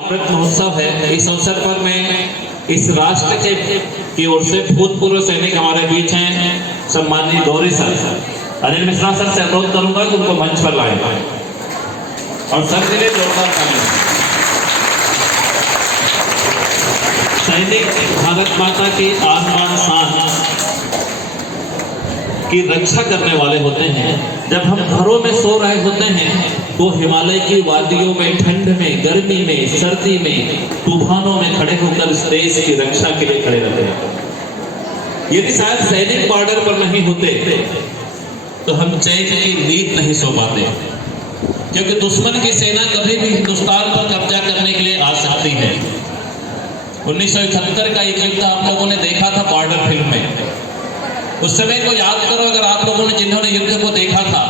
अमृत महोत्सव है। इस अवसर पर मैं इस राष्ट्र की ओर से भूतपूर्व सैनिक हमारे बीच हैं, सम्माननीय गौरी सर, अनिल मिश्रा सर से अनुरोध करूंगा कि उनको मंच पर लाएं और सर के लिए जोरदार तालियां। सैनिक भारत माता की आन शान की रक्षा करने वाले होते हैं। जब हम घरों में सो रहे होते हैं तो हिमालय की वादियों में, ठंड में, गर्मी में, सर्दी में, तूफानों में खड़े होकर इस देश की रक्षा के लिए खड़े रहते हैं। यदि शायद सैनिक बॉर्डर पर नहीं होते तो हम चैन की नींद नहीं सो पाते, क्योंकि दुश्मन की सेना कभी भी हिंदुस्तान पर कब्जा करने के लिए आ सकती है। 1971 का एक युद्ध आप लोगों ने देखा था बॉर्डर फिल्म में। उस समय को याद करो, अगर आप लोगों ने जिन्होंने युद्ध को देखा था,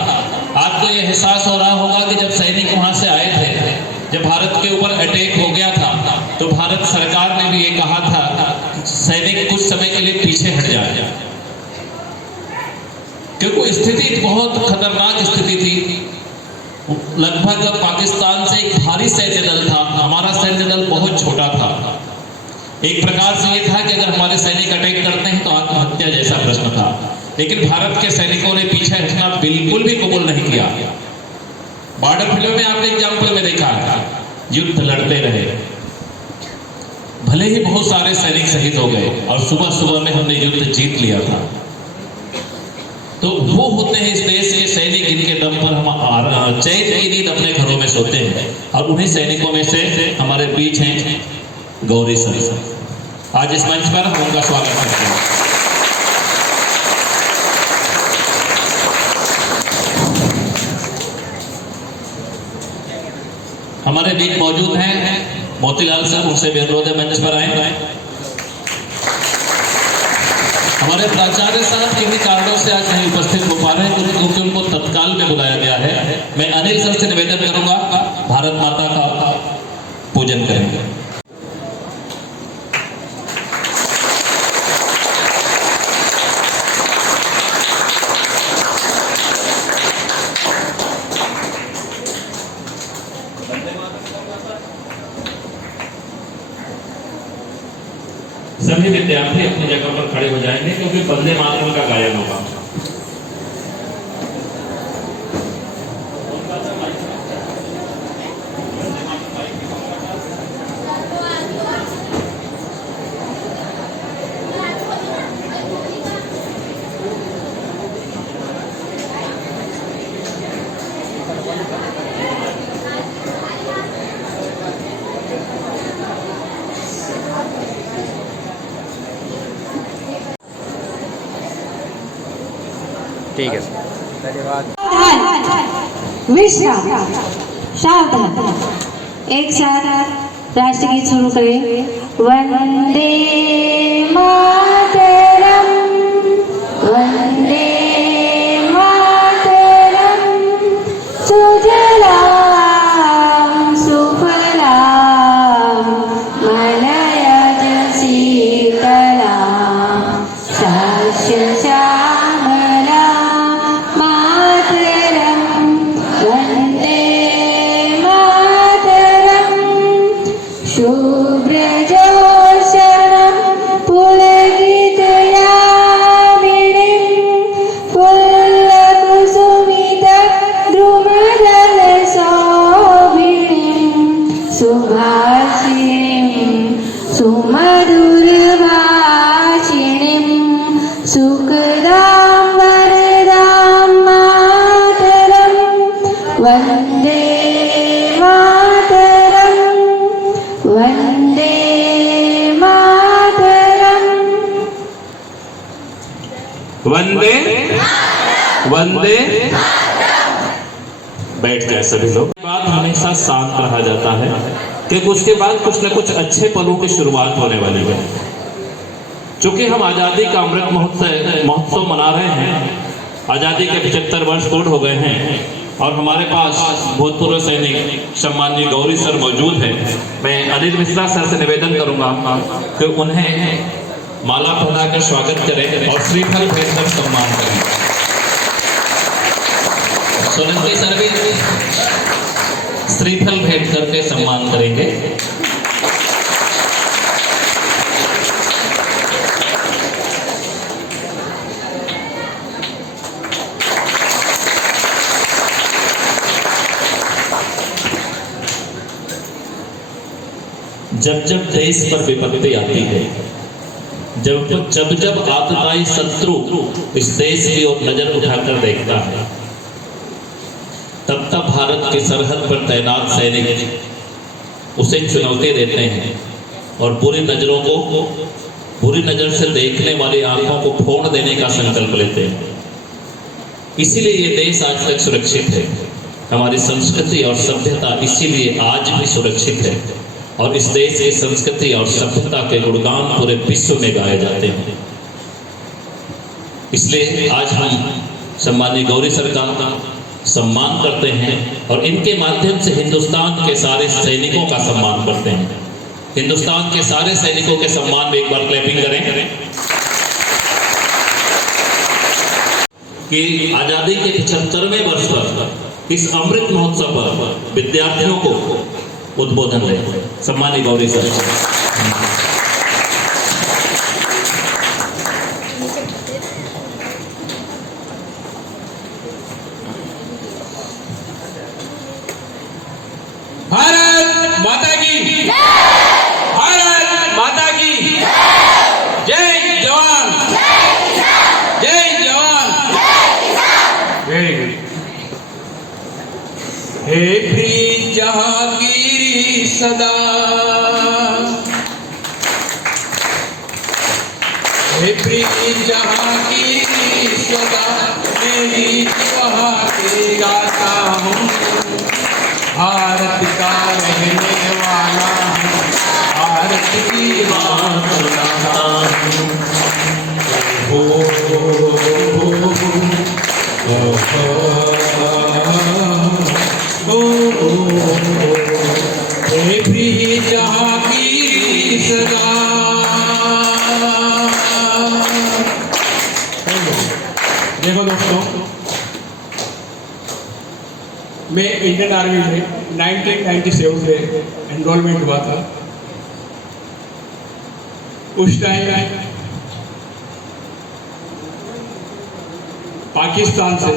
आपको यह एहसास हो रहा होगा कि जब सैनिक वहां से आए थे, जब भारत के ऊपर अटैक हो गया था, तो भारत सरकार ने भी ये कहा था सैनिक कुछ समय के लिए पीछे हट जाए, क्योंकि स्थिति बहुत खतरनाक स्थिति थी। लगभग पाकिस्तान से एक भारी सैन्य दल था, हमारा सैन्य दल बहुत छोटा था। एक प्रकार से ये था कि अगर हमारे सैनिक अटैक करते हैं तो आत्महत्या जैसा प्रश्न था, लेकिन भारत के सैनिकों ने पीछे हटना बिल्कुल भी कबूल नहीं किया। बॉर्डर फिल्म में आपने एग्जाम्पल में देखा, युद्ध लड़ते रहे, भले ही बहुत सारे सैनिक शहीद हो गए और सुबह सुबह में हमने युद्ध जीत लिया था। तो वो होते हैं इस देश के सैनिक, इनके दम पर हम चैन की नींद अपने घरों में सोते हैं। और उन्हीं सैनिकों में से हमारे बीच हैं गौरी सर। आज इस मंच पर हम उनका स्वागत करते हैं। हमारे बीच मौजूद हैं मोतीलाल सर, उनसे भी अनुरोध है मंच पर आए। हमारे प्राचार्य साहब किन्हीं कारणों से आज नहीं उपस्थित हो पा रहे हैं, क्योंकि उनको तत्काल में बुलाया गया है। मैं अनिल सर से निवेदन करूंगा, भारत माता का पूजन करेंगे। सभी विद्यार्थी अपनी जगह पर खड़े हो जाएंगे, क्योंकि वंदे मातरम का गायन होगा। ठीक है, धन्यवाद। विश्राम, सावधान। एक साथ राष्ट्रगीत शुरू करें। वंदे मातरम, वंदे मातरम, सुजलाम सुफलाम मलयज शीतलाम शस्य श्यामलाम मातरम, वंदे मातरम, शुभ्रजोत्सवं पुलकितयामिनीं फुल्लकुसुमितद्रुमदलशोभिनीं सुभाषिणीं सुमधुरभाषिणीं सुखदां वरदां मातरं, वन्दे मातरं, वन्दे मातरं, वंदे वंदे। बैठ जाए सभी लोग। बात हमेशा शांत रहा जाता है, क्योंकि उसके बाद कुछ न कुछ अच्छे पलों की शुरुआत होने वाली है। चूंकि हम आज़ादी का अमृत महोत्सव मना रहे हैं, आज़ादी के 75 वर्ष पूर्ण हो गए हैं और हमारे पास भूतपूर्व सैनिक सम्माननीय गौरी सर मौजूद हैं। मैं अनिल मिश्रा सर से निवेदन करूंगा कि उन्हें माला पहनाकर स्वागत करें और श्रीफल भेजकर सम्मान करें। सोलंकी सर भी श्रीफल भेंट करके सम्मान करेंगे। जब जब देश पर विपत्ति आती है, जब जब जब आतताई शत्रु इस देश की ओर नजर उठाकर देखता है, तब तब भारत की सरहद पर तैनात सैनिक उसे चुनौती देते हैं और बुरी नजर से देखने वाली आंखों को फोड़ देने का संकल्प लेते हैं। इसीलिए ये देश आज तक सुरक्षित है। हमारी संस्कृति और सभ्यता इसीलिए आज भी सुरक्षित है और इस देश की संस्कृति और सभ्यता के गुणगान पूरे विश्व में गाए जाते हैं। इसलिए आज हम सम्माननीय गौरी सरकार का सम्मान करते हैं और इनके माध्यम से हिंदुस्तान के सारे सैनिकों का सम्मान करते हैं। हिंदुस्तान के सारे सैनिकों के सम्मान में एक बार क्लैपिंग करें कि आजादी के 75वें वर्ष पर इस अमृत महोत्सव पर विद्यार्थियों को उद्बोधन रहे। सम्मानित गौरी सर। भारत माता की, भारत माता की जय जवान, जय जवान। Very good. हे प्रिय जहांगीरी सदा, हे प्रिय जहांगीरी सदा, मैं गीत वहाँ के गाता हूँ। भारत का रहने वाला हूँ, भारत की बात सुनाता हूँ। हे प्रिय जहांगीरी सदा। देखो दोस्तों, मैं इंडियन आर्मी में 1997 में एनरोलमेंट हुआ था। उस टाइम पाकिस्तान से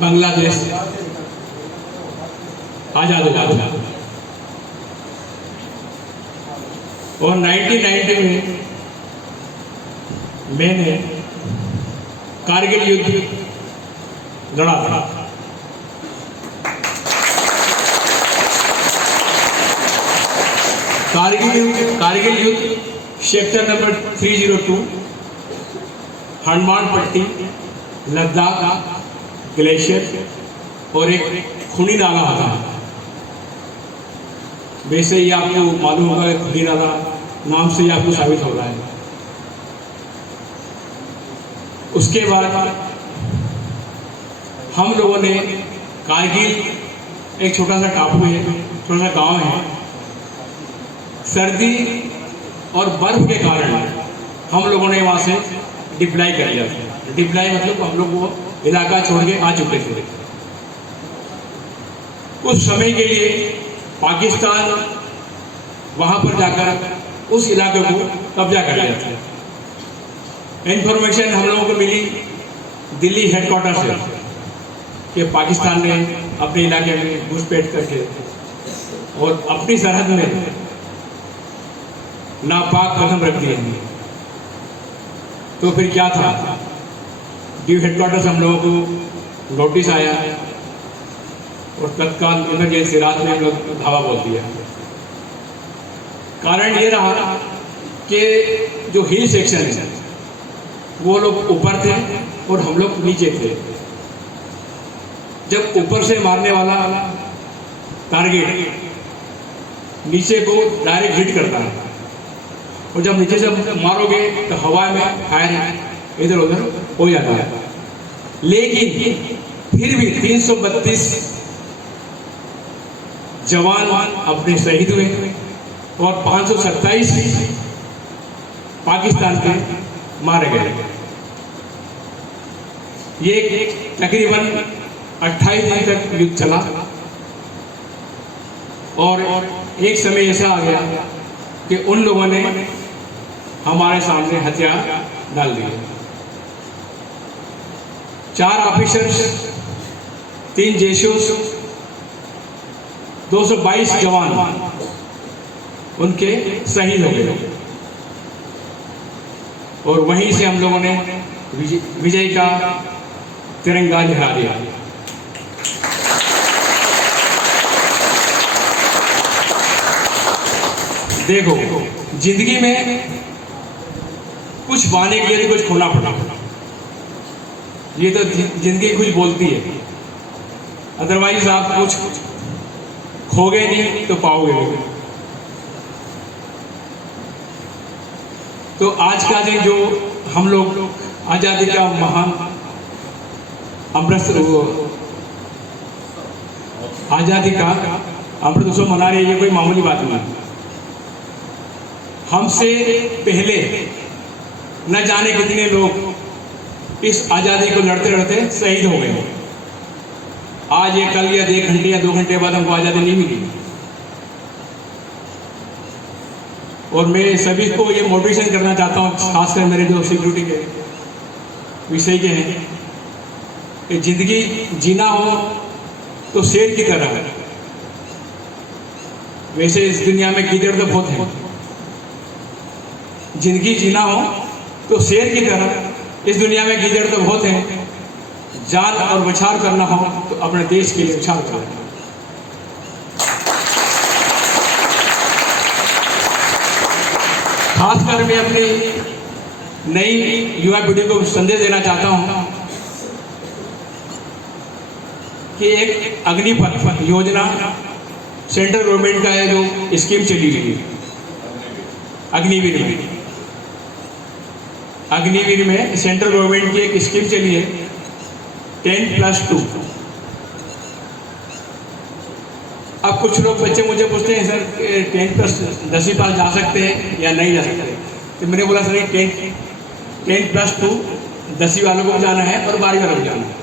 बांग्लादेश आजाद हुआ था और 1990 में मैंने कारगिल युद्ध लड़ा था। कारगिल युद्ध सेक्टर नंबर 302, हनुमान पट्टी, लद्दाख ग्लेशियर और एक खूनी नाला था। वैसे ही आपको मालूम होगा खूनी नाला नाम से ही आपको साबित हो रहा है। उसके बाद हम लोगों ने कारगिल एक छोटा सा टापू है, छोटा सा गांव है। सर्दी और बर्फ के कारण हम लोगों ने वहाँ से डिप्लाई कर लिया था। डिप्लाई मतलब हम लोग वो इलाका छोड़ के आ चुके थे। उस समय के लिए पाकिस्तान वहाँ पर जाकर उस इलाके को कब्जा कर लिया था। इंफॉर्मेशन हम लोगों को मिली दिल्ली हेडक्वार्टर से कि पाकिस्तान ने अपने इलाके में घुसपैठ करके और अपनी सरहद में नापाक कदम रख दिए। तो फिर क्या था, ड्यू हेडक्वार्टर से हम लोगों को नोटिस आया और तत्काल इमरजेंसी रात में हम लोग धावा बोल दिया। कारण ये रहा कि जो हिल सेक्शन है वो लोग ऊपर थे और हम लोग नीचे थे। जब ऊपर से मारने वाला टारगेट नीचे को डायरेक्ट हिट करता है और जब नीचे से मारोगे तो हवा में फायर इधर उधर हो जाता है। लेकिन फिर भी 332 जवान अपने शहीद हुए और 527 पाकिस्तान के मारे गए। ये तकरीबन 28 दिन तक युद्ध चला और एक समय ऐसा आ गया कि उन लोगों ने हमारे सामने हथियार डाल दिए। 4 ऑफिसर्स, 3 जेशोस, 222 जवान उनके शहीद हो गए और वहीं से हम लोगों ने विजय का तिरंगा लहरा दिया। देखो, जिंदगी में कुछ पाने के लिए तो कुछ खोना पड़ा, ये तो जिंदगी कुछ बोलती है। अदरवाइज आप कुछ खोगे नहीं तो पाओगे नहीं। तो आज का दिन जो हम लोग आज़ादी का महान आज़ादी का अमृत उत्सव मना रहे हैं, ये कोई मामूली बात नहीं। हमसे पहले न जाने कितने लोग इस आज़ादी को लड़ते लड़ते शहीद हो गए। आज ये कल या 1 घंटे या 2 घंटे बाद हमको आज़ादी नहीं मिली। और मैं सभी को ये मोटिवेशन करना चाहता हूँ, खासकर मेरे जो सिक्योरिटी के विषय के हैं, कि जिंदगी जीना हो तो शेर की तरह। वैसे इस दुनिया में कीचड़ तो बहुत है। जिंदगी जीना हो तो शेर की तरह। इस दुनिया में कीचड़ तो बहुत है। जान और बचाव करना हो तो अपने देश के लिए बचाव करना। खासकर मैं अपनी नई युवा पीढ़ी को संदेश देना चाहता हूं कि एक अग्निपथ योजना सेंट्रल गवर्नमेंट का है, जो स्कीम चली गई अग्निवीर में सेंट्रल गवर्नमेंट की एक स्कीम चली है 10+2। अब कुछ लोग बच्चे मुझे पूछते हैं, सर 10+10वीं पास जा सकते हैं या नहीं जा सकते? तो मैंने बोला सर 10+2 10वीं वालों को जाना है और 12वीं वालों को जाना है।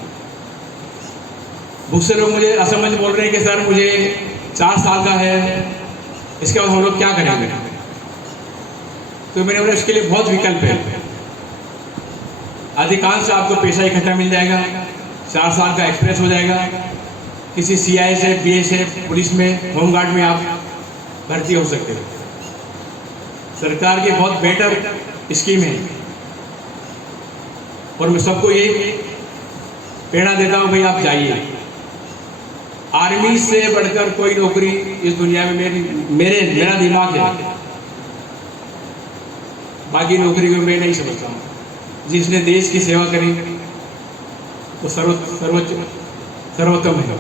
बहुत से लोग मुझे असमझ बोल रहे हैं कि सर मुझे 4 साल का है, इसके बाद हम लोग क्या करेंगे? तो मैंने बोला इसके लिए बहुत विकल्प है। अधिकांश आपको पैसा इकट्ठा मिल जाएगा, 4 साल का एक्सप्रेस हो जाएगा, किसी CISF, BSF, पुलिस में, होमगार्ड में आप भर्ती हो सकते हो। सरकार की बहुत बेटर स्कीम है और मैं सबको ये प्रेरणा देता हूँ, भाई आप जाइए। आर्मी से बढ़कर कोई नौकरी इस दुनिया में मेरा दिमाग है, बाकी नौकरी को मैं नहीं समझता हूँ। जिसने देश की सेवा करी वो सर्वोत्तम है।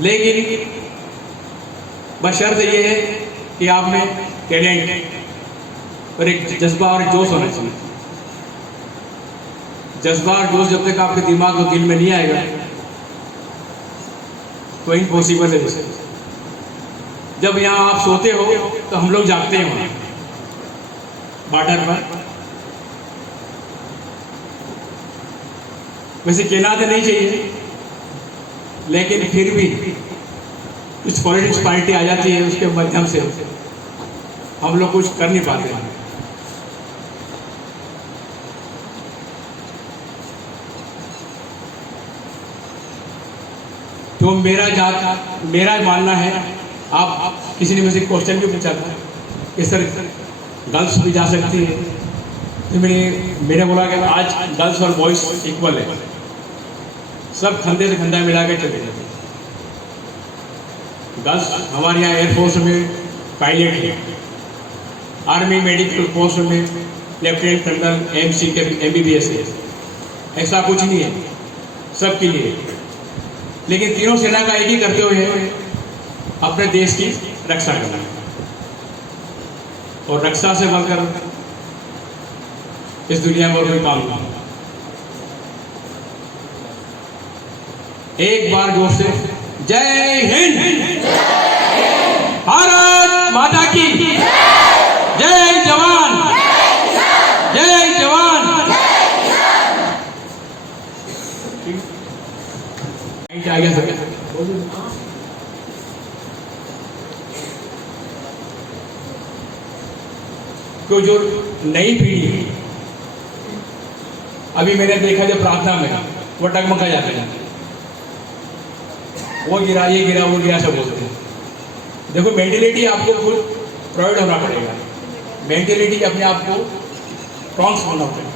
लेकिन बशर्त ये है कि आप में टैलेंट और एक जज्बा और एक जोश होना चाहिए। जज्बा और जोश जब तक आपके दिमाग और दिल में नहीं आएगा तो इम्पॉसिबल है। जैसे जब यहाँ आप सोते हो तो हम लोग जागते हैं वहाँ बॉर्डर पर। वैसे कहना तो नहीं चाहिए, लेकिन फिर भी कुछ पॉलिटिक्स पार्टी आ जाती है, उसके माध्यम से हम लोग कुछ कर नहीं पाते हैं। तो मेरा मानना है, आप किसी ने मुझसे क्वेश्चन भी पूछा था कि सर गर्ल्स भी जा सकती है, तो मैंने बोला कि आज गर्ल्स और बॉयज इक्वल है, सब कंधे से कंधा मिला के चले जाते। गर्ल्स हमारे यहाँ एयरफोर्स में पायलट है, आर्मी मेडिकल फोर्स में लेफ्टिनेंट कर्नल MC के MBBS है। ऐसा कुछ नहीं है, सबके लिए। लेकिन तीनों सेना का एक ही कर्तव्य है, अपने देश की रक्षा करना। और रक्षा से बढ़कर इस दुनिया में और कोई काम नहीं। एक बार जोर से जय हिंद, भारत माता की जय जवान, जय जवान। आ गया सर। तो जो नई पीढ़ी है, अभी मैंने देखा जो प्रार्थना में वो डगमगा जाते हैं, वो गिरा, ये गिरा, वो गिरा, सब बोलते हैं। देखो मेंटेलिटी आपको खुद प्रोवाइड होना पड़ेगा, मेंटेलिटी अपने आप को स्ट्रॉन्ग होना पड़ेगा।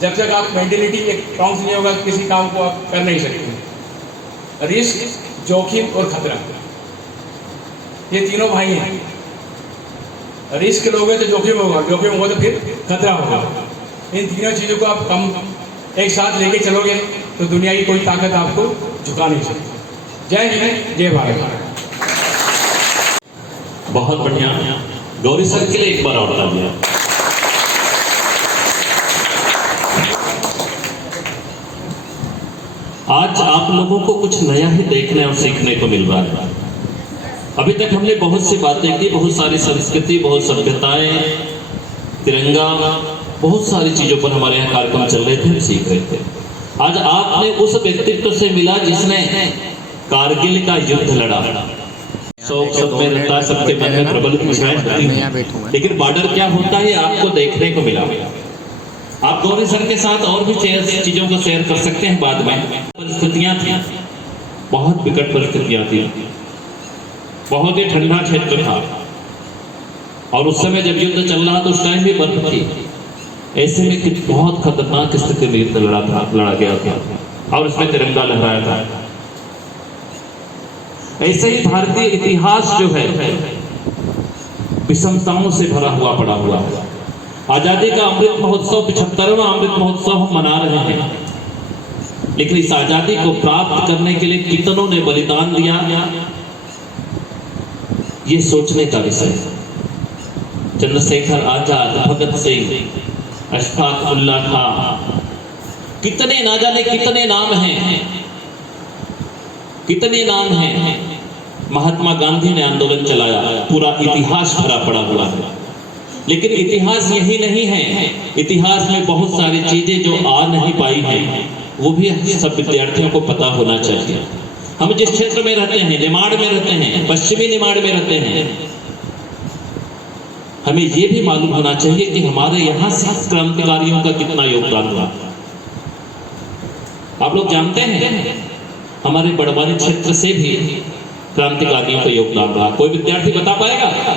जब तक आप मेंटेलिटी एक स्ट्रॉन्ग नहीं होगा किसी काम को आप कर नहीं सकते। रिस्क, जोखिम और खतरा, ये तीनों भाई हैं। रिस्क लोगे तो जोखिम होगा, जोखिम होगा तो फिर खतरा होगा। इन तीनों चीज़ों को आप कम एक साथ लेके चलोगे तो दुनिया की कोई ताकत आपको झुका नहीं सकती। जय हिंद, जय भारत। बहुत बढ़िया। गौरी सर के लिए एक बार और तालियां। आज आप लोगों को कुछ नया ही देखने और सीखने को मिल रहा है। अभी तक हमने बहुत सी बातें की, बहुत सारी संस्कृति, बहुत सभ्यताएं, तिरंगा, बहुत सारी चीजों पर हमारे यहाँ कार्यक्रम चल रहे थे, हम सीख रहे थे। आज आपने उस व्यक्तित्व से मिला जिसने कारगिल का युद्ध लड़ा। शौक सब में रहता है, सबके मन में प्रबल इच्छाएं होती हैं, लेकिन बॉर्डर क्या होता है आपको देखने को मिला। आप गौरी सर के साथ और भी चीजों को शेयर कर सकते हैं बाद में। परिस्थितियां थी, बहुत विकट परिस्थितियां थी, बहुत ही ठंडा क्षेत्र था और उस समय जब युद्ध चल रहा था उस टाइम भी बर्फ थी। ऐसे में बहुत खतरनाक स्थिति में युद्ध लड़ा गया था और उसमें तिरंगा लहराया था। ऐसे ही भारतीय इतिहास जो है विषमताओं से भरा हुआ पड़ा हुआ है। आजादी का अमृत महोत्सव 75वां अमृत महोत्सव हम मना रहे हैं, लेकिन इस आजादी को प्राप्त करने के लिए कितनों ने बलिदान दिया, ये सोचने का विषय है। चंद्रशेखर आजाद, भगत सिंह, अशफाक उल्लाह खां, कितने ना जाने कितने नाम हैं, कितने नाम हैं। महात्मा गांधी ने आंदोलन चलाया, पूरा इतिहास भरा पड़ा हुआ है। लेकिन इतिहास यही नहीं है, इतिहास में बहुत सारी चीजें जो आ नहीं पाई हैं वो भी सब विद्यार्थियों को पता होना चाहिए। हम जिस क्षेत्र में रहते हैं, निमाड़ में रहते हैं, पश्चिमी निमाड़ में रहते हैं, हमें ये भी मालूम होना चाहिए कि हमारे यहाँ से क्रांतिकारियों का कितना योगदान हुआ। आप लोग जानते हैं हमारे बड़वानी क्षेत्र से भी क्रांतिकारियों का योगदान रहा। कोई विद्यार्थी बता पाएगा?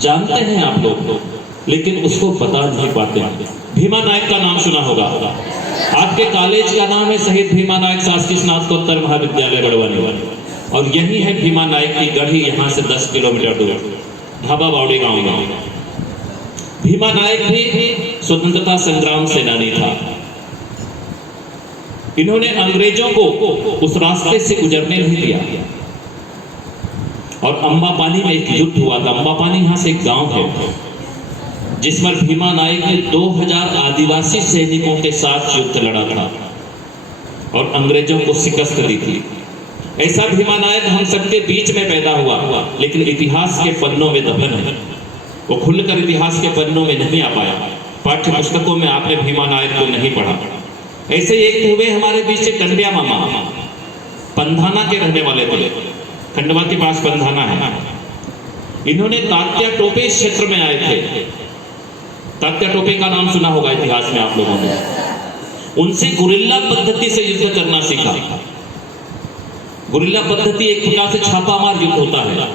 जानते हैं आप लोग, लेकिन उसको बता नहीं पाते। भीमा नायक का नाम सुना होगा। आपके कॉलेज का नाम है शहीद भीमा नायक शासकीय स्नातकोत्तर महाविद्यालय बड़वानी, और यही है भीमा नायक की गढ़ी, यहाँ से 10 किलोमीटर दूर ढाबा बावड़ी गांव में। भीमा नायक भी स्वतंत्रता संग्राम सेनानी था। इन्होंने अंग्रेजों को उस रास्ते से गुजरने नहीं दिया। और अम्बापानी में एक युद्ध हुआ था। अम्बापानी यहाँ से एक गांव है जिसमें भीमा नायक ने 2000 आदिवासी सैनिकों के साथ युद्ध लड़ा था और अंग्रेजों को शिकस्त दी थी। ऐसा भीमा नायक हम सबके बीच में पैदा हुआ, लेकिन इतिहास के पन्नों में दफन है। वो खुलकर इतिहास के पन्नों में नहीं आ पाया। पाठ्य पुस्तकों में आपने भीमा नायक को नहीं पढ़ा। ऐसे एक हुए हमारे बीच से कंडिया मामा, पंधाना के रहने वाले थे। खंडवा के पास पंधाना है। इन्होंने तात्या टोपे क्षेत्र में आए थे। तात्या टोपे का नाम सुना होगा इतिहास में आप लोगों ने। उनसे गुरिल्ला पद्धति से युद्ध करना सीखा। गुरिल्ला पद्धति एक प्रकार से छापामार युद्ध होता है,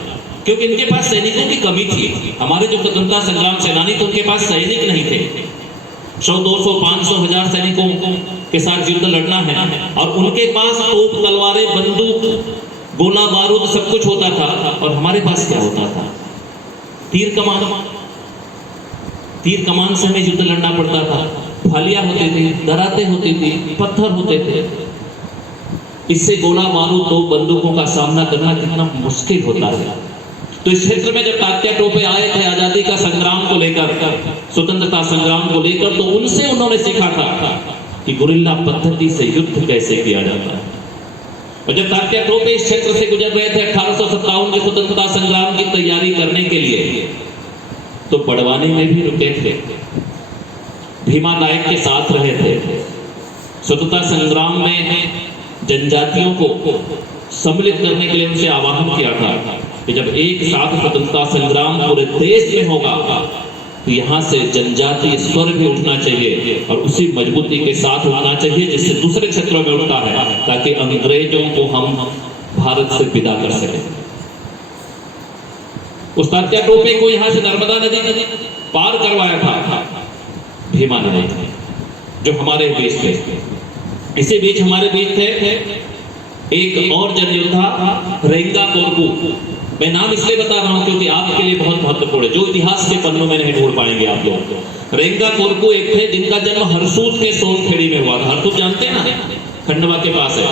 क्योंकि इनके पास सैनिकों की कमी थी। हमारे जो स्वतंत्रता संग्राम सेनानी थे उनके पास सैनिक नहीं थे। 100, 200, 500, 1000 सैनिकों के साथ युद्ध लड़ना है और उनके पास तोप, तलवारें, बंदूक, गोला बारूद सब कुछ होता था, और हमारे पास क्या होता था? तीर कमान। तीर कमान से हमें युद्ध लड़ना पड़ता था। फालियां होती थी, दरातें होती थी, पत्थर होते थे। इससे गोला बारूद, तो बंदूकों का सामना करना कितना मुश्किल होता है। तो इस क्षेत्र में जब तात्या टोपे आए थे आजादी का संग्राम को लेकर, स्वतंत्रता संग्राम को लेकर, तो उनसे उन्होंने सीखा था कि गुरिल्ला पद्धति से युद्ध कैसे किया जाता है। और जब तात्या टोपे इस क्षेत्र से गुजर रहे थे 1857 के स्वतंत्रता संग्राम की तैयारी करने के लिए, तो बड़वानी में भी रुके थे। भीमा नायक के साथ रहे थे। स्वतंत्रता संग्राम में जनजातियों को सम्मिलित करने के लिए उनसे आह्वान किया था कि जब एक साथ स्वतंत्रता संग्राम पूरे देश में होगा तो यहाँ से जनजातीय स्वर भी उठना चाहिए और उसी मजबूती के साथ उठना चाहिए जिससे दूसरे क्षेत्रों में उठता है, ताकि अंग्रेजों को हम भारत से विदा कर सके। उस तात्या टोपे को यहां से नर्मदा नदी पार करवाया था भीमा नायक ने, जो हमारे बीच थे। इसी बीच हमारे बीच थे एक और जन योद्धा रेंगा कोरकू। मैं नाम इसलिए बता रहा हूं क्योंकि आपके लिए बहुत महत्वपूर्ण है, जो इतिहास के पन्नों में नहीं ढूंढ पाएंगे आप लोग। रेंगा कोरकू एक थे जिनका जन्म हरसूद के सोनखेड़ी में हुआ था। हरसूद जानते हैं ना, खंडवा के पास है,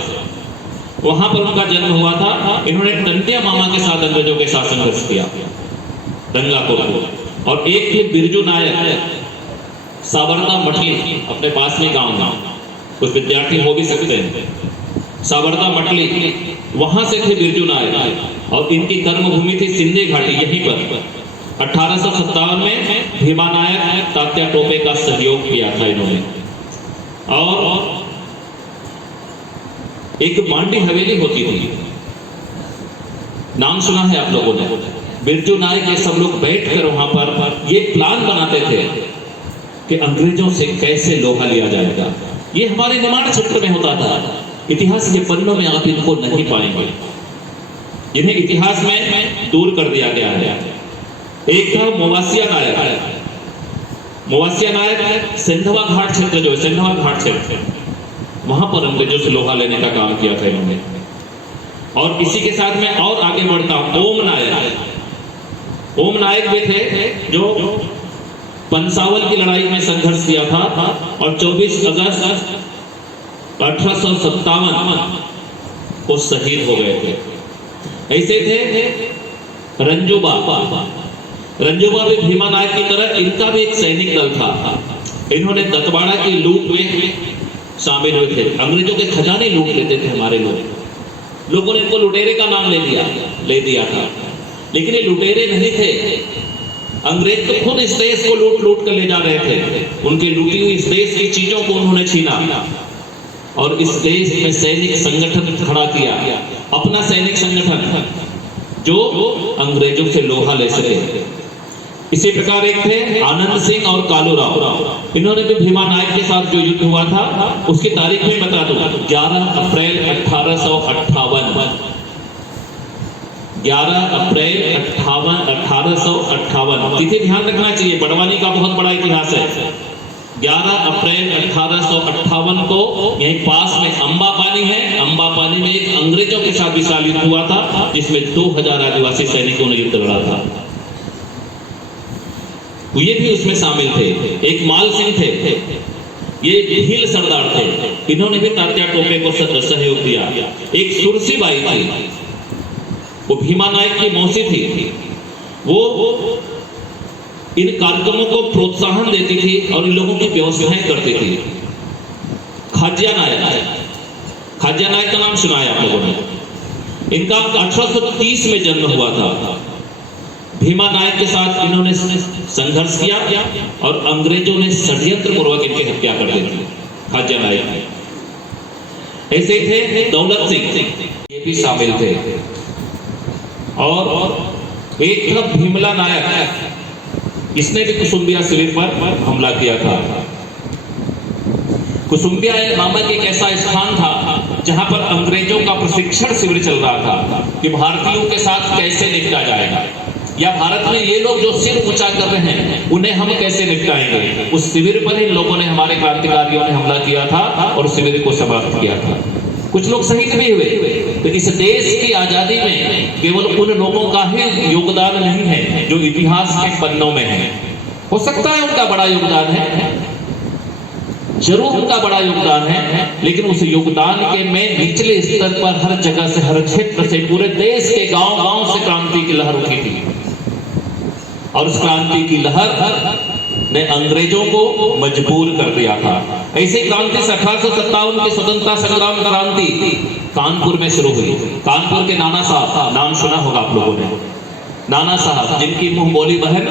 वहां पर उनका जन्म हुआ था। इन्होंने टंटिया मामा के साथ अंग्रेजों के साथ संघर्ष किया, रेंगा कोरकू। और एक थे बिरजू नायक, साबरदा मटली, अपने पास में गांव में, कुछ विद्यार्थी हो भी सकते हैं, साबरदा मटली, वहां से थे बिरजू नायक। और इनकी कर्मभूमि थी सिंधे घाटी, यहीं पर 1857 में भीमा नायक तात्या टोपे का सहयोग किया था इन्होंने। और एक मांडी हवेली होती थी, नाम सुना है आप लोगों ने। बिरजू नायक ये सब लोग बैठकर वहां पर ये प्लान बनाते थे कि अंग्रेजों से कैसे लोहा लिया जाएगा। ये हमारे निर्माण क्षेत्र में होता था। इतिहास के पन्नों में आप इनको नहीं पाएंगे, इन्हें इतिहास में दूर कर दिया गया है। एक था मोवासिया नायक। मोवासिया नायक सिंधवा घाट क्षेत्र, जो है सिंधवा घाट क्षेत्र, वहां पर अंग्रेजों से लोहा लेने का काम किया था इन्होंने। और इसी के साथ में और आगे बढ़ता हूं, ओम नायक। ओम नायक भी थे जो पंसावल की लड़ाई में संघर्ष किया था और 24 अगस्त 1857 को शहीद हो गए थे। ऐसे थे रंजोबा। रंजोबा भी भीमा नायक की तरह, इनका भी एक सैनिक दल था। इन्होंने दतवाड़ा की लूट में शामिल हुए थे। अंग्रेजों के खजाने लूट लेते थे हमारे लोग। लोगों ने इनको लुटेरे का नाम ले दिया था, लेकिन ये लुटेरे नहीं थे। अंग्रेज तो खुद इस देश को लूट कर ले जा रहे थे। उनके लूटी हुई इस देश की चीजों को उन्होंने छीना और इस देश में सैनिक संगठन खड़ा किया, अपना सैनिक संगठन, जो अंग्रेजों से लोहा ले सके। इसी प्रकार एक थे आनंद सिंह और कालूराव। इन्होंने भी भीमा नायक के साथ जो युद्ध हुआ था उसकी तारीख में बता दूं, 11 अप्रैल 1858। 11 अप्रैल 1858 तिथि ध्यान रखना चाहिए, बड़वानी का बहुत बड़ा इतिहास है। 11 अप्रैल 1858 को यहीं पास में अंबापानी है, अंबापानी में एक अंग्रेजों के साथ विशाल युद्ध हुआ था जिसमें 2000 आदिवासी सैनिकों ने युद्ध लड़ा था। ये भी उसमें शामिल थे। एक माल सिंह थे, ये भील सरदार थे, इन्होंने भी तात्या टोपे को सहयोग दिया। एक सुरसी बाई थी, वो भीमा नायक की मौसी थी, वो इन कार्यक्रमों को प्रोत्साहन देती थी और इन लोगों की व्यवस्थाएं करती थी। खाज्या नायक का नाम सुना है आप लोगों ने। इनका 1830 में जन्म हुआ था। भीमा नायक के साथ इन्होंने संघर्ष किया और अंग्रेजों ने षड्यंत्र पूर्वक इनकी हत्या कर दी थी। खाज्या नायक। ऐसे थे दौलत सिंह, ये भी शामिल थे। और एक था भीमला नायक, इसने भी कुसुम्बिया शिविर पर हमला किया था। कुसुम्बिया नामक एक ऐसा स्थान था जहां पर अंग्रेजों का प्रशिक्षण शिविर चल रहा था कि भारतीयों के साथ कैसे निपटा जाएगा, या भारत में ये लोग जो सिर ऊंचा कर रहे हैं उन्हें हम कैसे निपटाएंगे। उस शिविर पर इन लोगों ने, हमारे क्रांतिकारियों ने हमला किया था और शिविर को समाप्त किया था। कुछ लोग शहीद भी हुए। तो इस देश की आजादी में केवल उन लोगों का ही योगदान नहीं है जो इतिहास के पन्नों में है। हो सकता है उनका बड़ा योगदान है, जरूर उनका बड़ा योगदान है, लेकिन उस योगदान के में निचले स्तर पर हर जगह से, हर क्षेत्र से, पूरे देश के गांव-गांव से क्रांति की लहर उठी थी। और उस क्रांति की लहर ने अंग्रेजों को मजबूर कर दिया था। ऐसी क्रांति 1857 की स्वतंत्रता संग्राम क्रांति कानपुर में शुरू हुई। कानपुर के नाना साहब, नाम सुना होगा आप लोगों ने, नाना साहब, जिनकी मुंह बोली बहन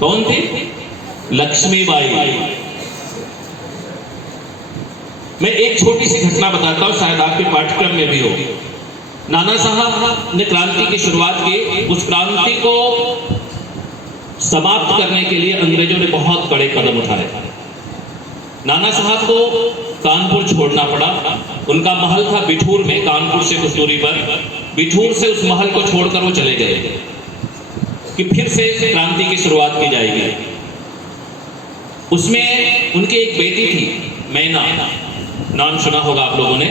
कौन थी? लक्ष्मीबाई। मैं एक छोटी सी घटना बताता हूं, शायद आपके पाठ्यक्रम में भी हो। नाना साहब ने क्रांति की शुरुआत की। उस क्रांति को समाप्त करने के लिए अंग्रेजों ने बहुत बड़े कदम उठाए। नाना साहब को कानपुर छोड़ना पड़ा उनका महल था बिठूर में, कानपुर से कुछ दूरी पर। बिठूर से उस महल को छोड़कर वो चले गए कि फिर से क्रांति की शुरुआत की जाएगी। उसमें उनकी एक बेटी थी, मैना, नाम सुना होगा आप लोगों ने।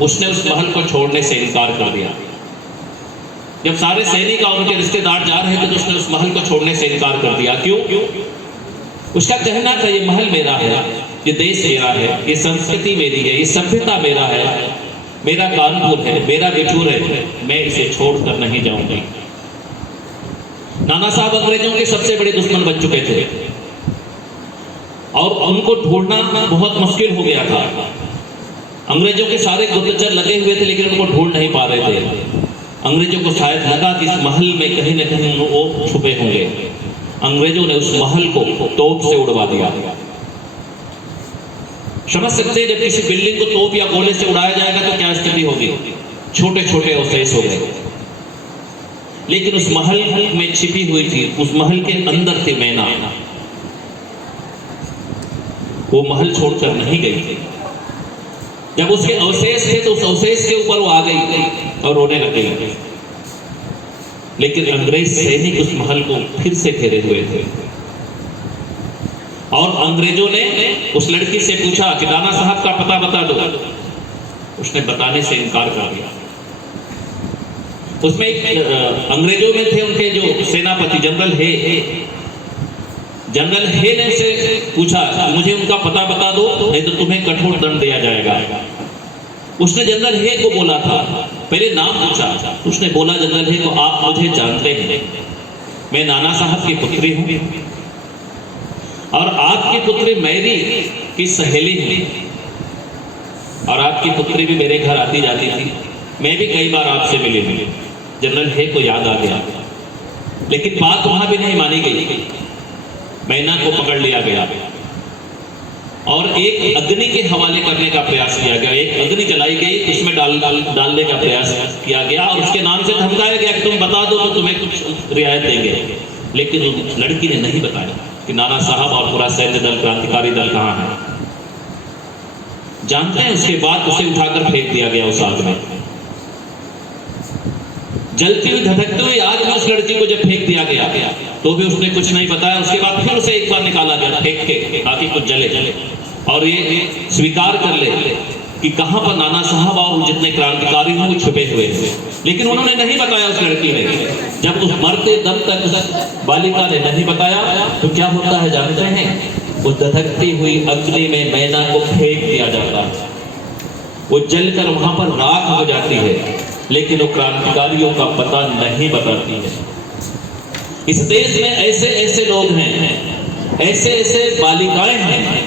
उसने उस महल को छोड़ने से इनकार कर दिया। जब सारे सैनिक और उनके रिश्तेदार जा रहे थे तो उसने उस महल को छोड़ने से इनकार कर दिया। क्यों? उसका कहना था ये महल मेरा है, ये देश मेरा है, ये संस्कृति मेरी है, ये सभ्यता मेरा है, मेरा कानपुर है, मेरा बिठूर है, मैं इसे छोड़कर नहीं जाऊंगी। नाना साहब अंग्रेजों के सबसे बड़े दुश्मन बन चुके थे और उनको ढूंढना बहुत मुश्किल हो गया था। अंग्रेजों के सारे गुप्तचर लगे हुए थे लेकिन उनको ढूंढ नहीं पा रहे थे। अंग्रेजों को शायद लगा कि इस महल में कहीं न कहीं वो छुपे होंगे। अंग्रेजों ने उस महल को तोप से उड़वा दिया। समझ सकते हैं जब किसी बिल्डिंग को तोप या गोले से उड़ाया जाएगा तो क्या स्थिति होगी? छोटे छोटे अवशेष हो गए। लेकिन उस महल में छिपी हुई थी, उस महल के अंदर थी मैना। वो महल छोड़कर नहीं गई थी। जब उसके अवशेष थे तो उस अवशेष के ऊपर वो आ गई और रोने लग गई। लेकिन अंग्रेज सैनिक उस महल को फिर से घेरे हुए थे और अंग्रेजों ने उस लड़की से पूछा कि नाना साहब का पता बता दो। उसने बताने से इनकार कर दिया। उसमें अंग्रेजों में थे उनके जो सेनापति जनरल हे ने उसे पूछा मुझे उनका पता बता दो नहीं तो तुम्हें कठोर दंड दिया जाएगा। उसने जनरल हे को बोला था, पहले नाम पूछा। उसने बोला जनरल हे को, आप मुझे जानते हैं, मैं नाना साहब की पुत्री हूं और आपकी पुत्री मैरी की सहेली है और आपकी पुत्री भी मेरे घर आती जाती थी। मैं भी कई बार आपसे मिली हूं। जनरल हे को याद आ गया, लेकिन बात वहां भी नहीं मानी गई। मैना को पकड़ लिया गया और एक अग्नि के हवाले करने का प्रयास किया गया। एक अग्नि जलाई गई, उसमें डालने का प्रयास किया गया और उसके नाम से धमकाया गया कि तुम बता दो तो तुम्हें कुछ रियायत देंगे। लेकिन उस लड़की ने नहीं बताया कि नाना साहब और पूरा सैन्य दल, क्रांतिकारी दल कहाँ है। जानते हैं उसके बाद उसे उठाकर फेंक दिया गया उस आग में। जलती हुई धधकती हुई आग में उस लड़की को जब फेंक दिया गया तो भी उसने कुछ नहीं बताया। उसके बाद फिर उसे एक बार निकाला गया फेंक के ताकि कुछ जले और ये स्वीकार कर ले कि कहां पर नाना साहब और जितने क्रांतिकारी हैं वो छुपे हुए हैं। लेकिन उन्होंने नहीं बताया उस लड़की ने। जब उस मरते दम तक उस बालिका ने नहीं बताया तो क्या होता है जानते हैं? उस धधकती हुई अग्नि में मैना को फेंक दिया जाता है। वो जलकर वहां पर राख हो जाती है, लेकिन वो क्रांतिकारियों का पता नहीं बताती है। इस देश में ऐसे ऐसे लोग हैं, ऐसे ऐसे बालिकाएं हैं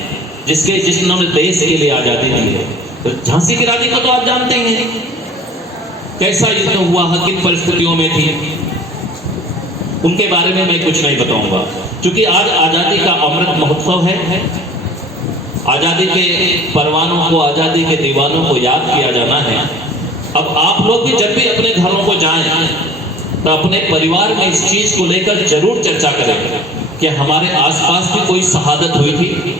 जिन्होंने देश के लिए आजादी दी है। तो झांसी की रानी को तो आप जानते हैं कैसा युद्ध हुआ, किन परिस्थितियों में थी। उनके बारे में मैं कुछ नहीं बताऊंगा क्योंकि आज आजादी का अमृत महोत्सव है। आजादी के परवानों को, आजादी के दीवानों को याद किया जाना है। अब आप लोग भी जब भी अपने घरों को जाएं तो अपने परिवार में इस चीज को लेकर जरूर चर्चा करें कि हमारे आसपास भी कोई शहादत हुई थी,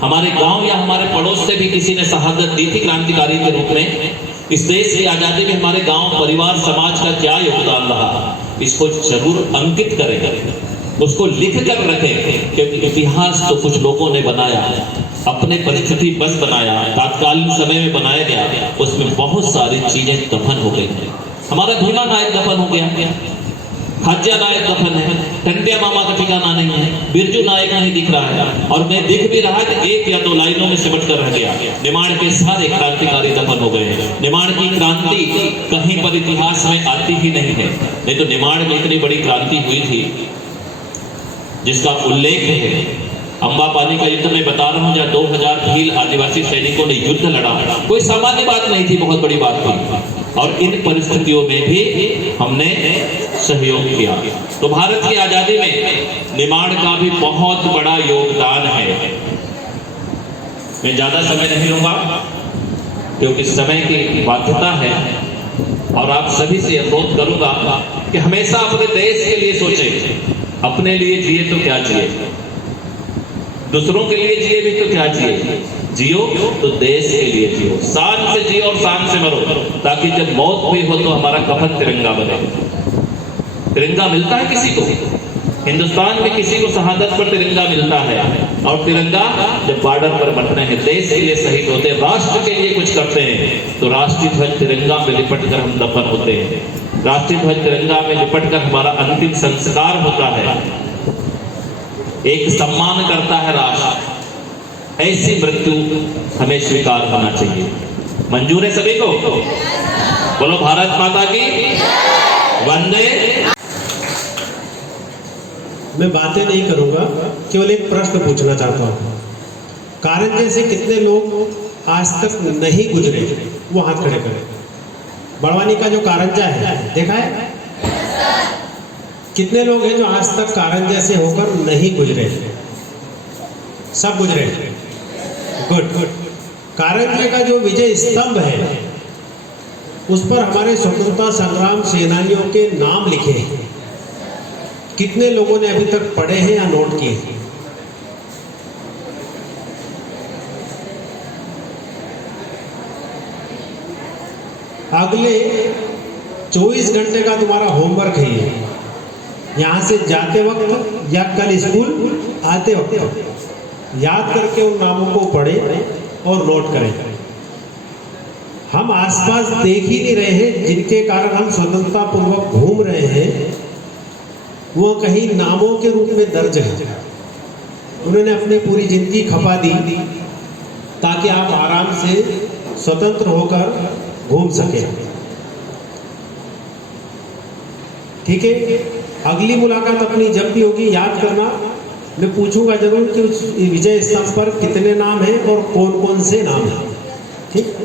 हमारे गांव या हमारे पड़ोस से भी किसी ने शहादत दी थी क्रांतिकारी के रूप में। इस देश की आजादी में हमारे गांव, परिवार, समाज का क्या योगदान रहा, इसको जरूर अंकित करें, उसको लिख कर रखें। क्योंकि इतिहास तो कुछ लोगों ने बनाया, अपने परिस्थिति बस बनाया, तात्कालीन समय में बनाया गया, उसमें बहुत सारी चीजें दफन हो गई। हमारा भीमा नायक दफन हो गया, खाज्या नायक दफन है, टंटिया मामा का ठिकाना नहीं है, बिरजू नायक नहीं दिख रहा है और मैं दिख भी रहा कि एक या दो लाइनों में सिमट कर रह गया। निमाड़ के सारे क्रांतिकारी दफन हो गए हैं। निमाड़ की क्रांति कहीं पर इतिहास में आती ही नहीं है। नहीं तो निमाड़ में इतनी बड़ी क्रांति हुई थी जिसका उल्लेख है अंबा पानी का युद्ध में बता रहा हूं, जहां 2000 भील आदिवासी सैनिकों ने युद्ध लड़ा। कोई सामान्य बात नहीं थी, बहुत बड़ी बात थी और इन परिस्थितियों में भी हमने सहयोग किया। तो भारत की आजादी में निमाड़ का भी बहुत बड़ा योगदान है। मैं ज्यादा समय नहीं लूंगा क्योंकि समय की बाध्यता है और आप सभी से अनुरोध करूंगा कि हमेशा अपने देश के लिए सोचें। अपने लिए जिए तो क्या जिए, दूसरों के लिए जिए भी तो क्या जिए। जियो तो देश के लिए जियो, शान से जियो और शान से मरो, ताकि जब मौत हुई हो तो हमारा कफन तिरंगा बने। तिरंगा मिलता है किसी को, हिंदुस्तान में किसी को शहादत पर तिरंगा मिलता है, और तिरंगा जब बॉर्डर पर बनते हैं, देश के लिए शहीद होते हैं, राष्ट्र के लिए कुछ करते हैं, तो राष्ट्रीय ध्वज तिरंगा में लिपट कर हम दफन होते हैं। राष्ट्रीय ध्वज तिरंगा में लिपट कर हमारा अंतिम संस्कार होता है, एक सम्मान करता है राष्ट्र। ऐसी मृत्यु हमें स्वीकार होना चाहिए। मंजूर है सभी को? बोलो भारत माता की वंदे। मैं बातें नहीं करूंगा, केवल एक प्रश्न पूछना चाहता हूं। कारंजे से कितने लोग आज तक नहीं गुजरे? वो हाथ खड़े करें। बड़वानी का जो कारंजा है देखा है? कितने लोग हैं जो आज तक कारंजे से होकर नहीं गुजरे? सब गुजरे। Good good. कारंजे का जो विजय स्तंभ है उस पर हमारे स्वतंत्रता संग्राम सेनानियों के नाम लिखे हैं। कितने लोगों ने अभी तक पढ़े हैं या नोट किए हैं? अगले 24 घंटे का तुम्हारा होमवर्क है ये। यहाँ से जाते वक्त या कल स्कूल आते वक्त याद करके उन नामों को पढ़ें और नोट करें। हम आसपास देख ही नहीं रहे हैं, जिनके कारण हम स्वतंत्रता पूर्वक घूम रहे हैं, वो कहीं नामों के रूप में दर्ज है। उन्होंने अपनी पूरी जिंदगी खपा दी ताकि आप आराम से स्वतंत्र होकर घूम सके। ठीक है, अगली मुलाकात अपनी जब भी होगी याद करना, मैं पूछूंगा जरूर कि उस विजय स्तंभ पर कितने नाम हैं और कौन कौन से नाम हैं। ठीक।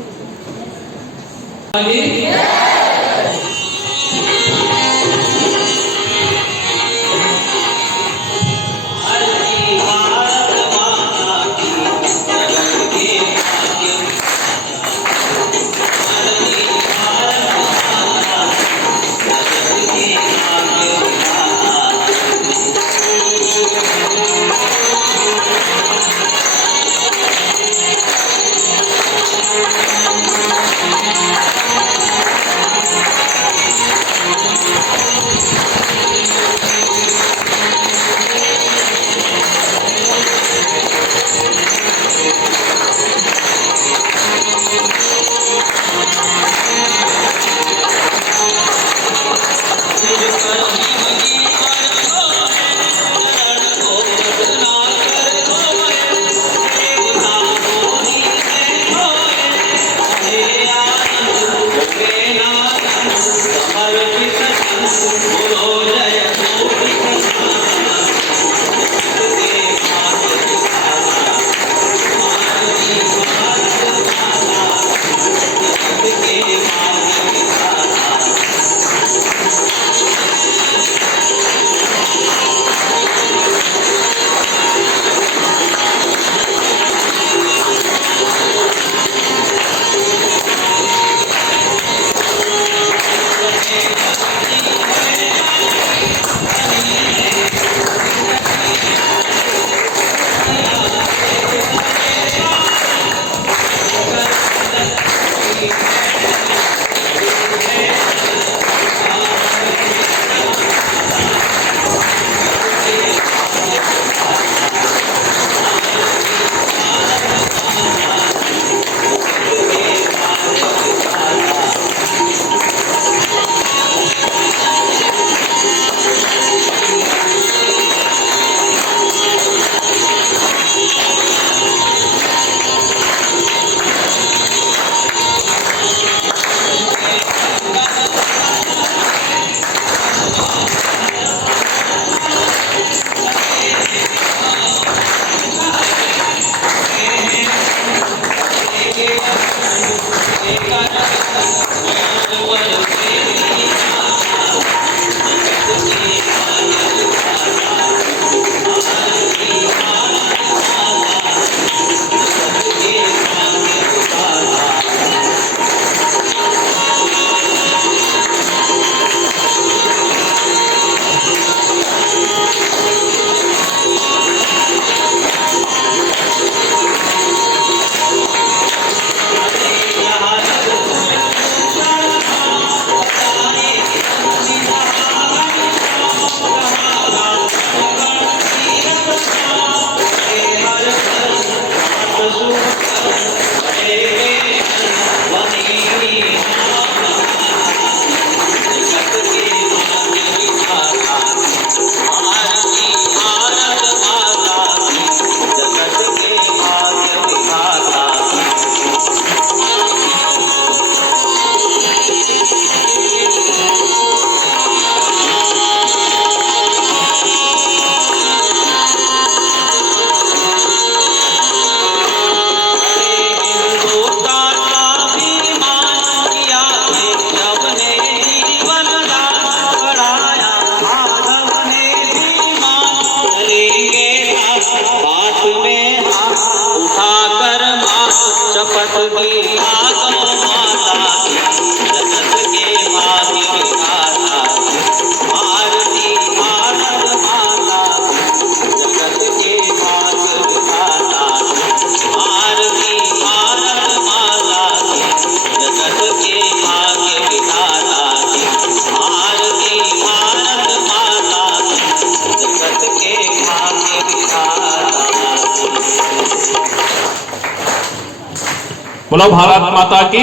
बोलो भारत माता की,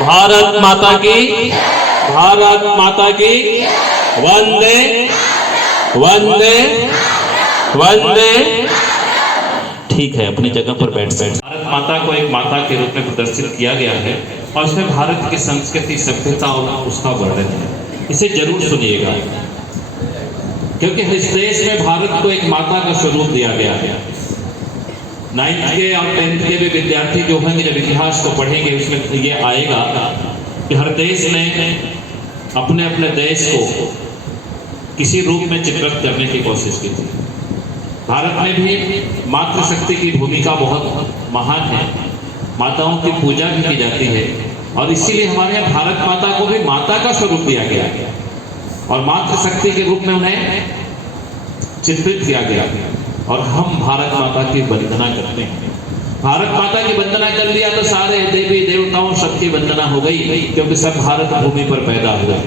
भारत माता की, भारत माता की। वंदे वंदे वंदे। ठीक है, अपनी जगह पर बैठ सकते। भारत माता को एक माता के रूप में प्रदर्शित किया गया है और इसमें भारत की संस्कृति, सभ्यता और उसका वर्णन है। इसे जरूर सुनिएगा, क्योंकि इस देश में भारत को एक माता का स्वरूप दिया गया है। 9th के और 10th के भी विद्यार्थी जो होंगे, जब इतिहास को पढ़ेंगे, उसमें ये आएगा कि हर देश ने अपने अपने देश को किसी रूप में चित्रित करने की कोशिश की थी। भारत में भी मातृशक्ति की भूमिका बहुत महान है, माताओं की पूजा भी की जाती है और इसीलिए हमारे यहाँ भारत माता को भी माता का स्वरूप दिया गया और मातृशक्ति के रूप में उन्हें चित्रित किया गया और हम भारत माता की वंदना करते हैं। भारत माता की वंदना कर लिया तो सारे देवी देवताओं सबकी वंदना हो गई, क्योंकि सब भारत भूमि पर पैदा हुए।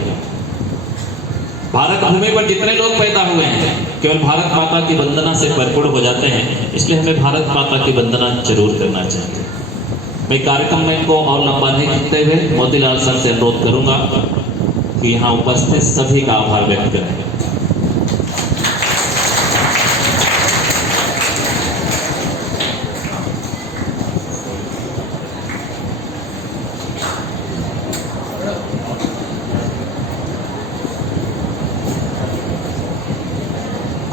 भारत भूमि पर जितने लोग पैदा हुए हैं केवल भारत माता की वंदना से परिपूर्ण हो जाते हैं, इसलिए हमें भारत माता की वंदना जरूर करना चाहिए। मैं कार्यक्रम में को और लंबा नहीं करते हुए मोतीलाल सर से अनुरोध करूंगा कि यहाँ उपस्थित सभी का आभार व्यक्त करें।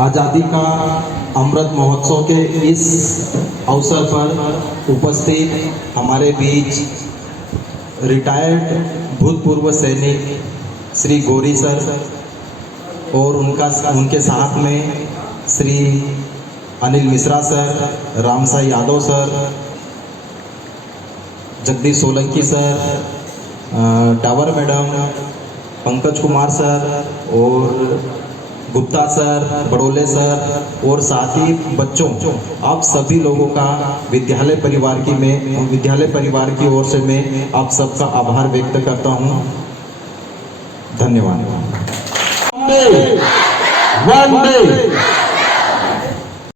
आज़ादी का अमृत महोत्सव के इस अवसर पर उपस्थित हमारे बीच रिटायर्ड भूतपूर्व सैनिक श्री गौरी सर और उनके साथ में Shri Anil Mishra sir, Ramsai Yadav sir, Jagdish Solanki sir, Dawar madam, Pankaj Kumar sir और गुप्ता सर, बड़ोले सर और साथ ही बच्चों, आप सभी लोगों का विद्यालय परिवार की ओर से मैं आप सबका आभार व्यक्त करता हूं। धन्यवाद। वंदे